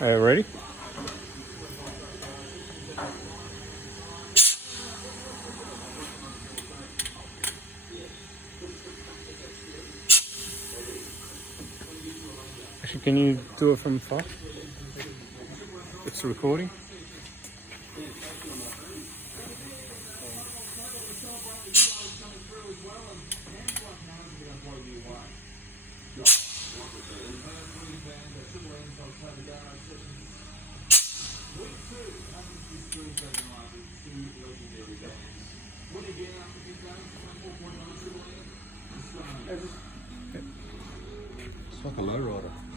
All right, ready? Actually, can you do it from far? It's recording. It's like a low rider.